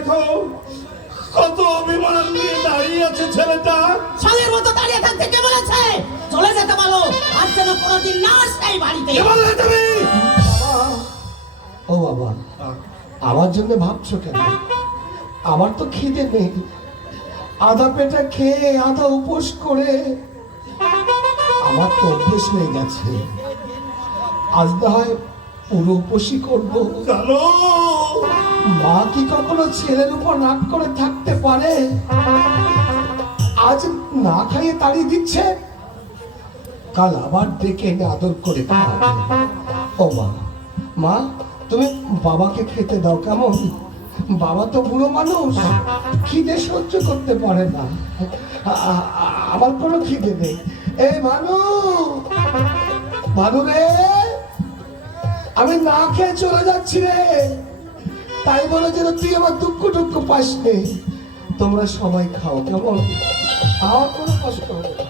দেখো কত অভিমান নিয়ে দাঁড়িয়ে আছে ছেলেটা। সঙ্গের মতো দাঁড়িয়ে থাকতে কে বলেছে? চলে যেতে বলো, আর যেন কোনোদিন না আসে এই বাড়িতে। কে বললে তুমি? ও বাবা, আমার জন্য ভাবছো কেন? আমার তো খিদে নেই, আধা পেটা খেয়ে আধা উপোস করে আমার তো অভ্যেস হয়ে গেছে। আজ না হয় পুরো উপোসই করবো। জানো মা কি কখনো ছেলের উপর রাগ করে থাকতে পারে? আজ না খাইয়ে তাড়িয়ে দিচ্ছে, কাল আবার ডেকে এনে আদর করে খাওয়াবে। ও মা, মা তুমি বাবাকে খেতে দাও কেমন? বাবা তো বুড়ো মানুষ, খিদে সহ্য করতে পারে না। আমার কোনো খিদে নেই। এই ভানু, ভানু রে, আমি না খেয়ে চলে যাচ্ছি রে। তাই বলে যেন তুই আমার দুঃখ টুক্ষ পাস নে। তোমরা সবাই খাও কেমন? আমার কোনো কষ্ট হবে না।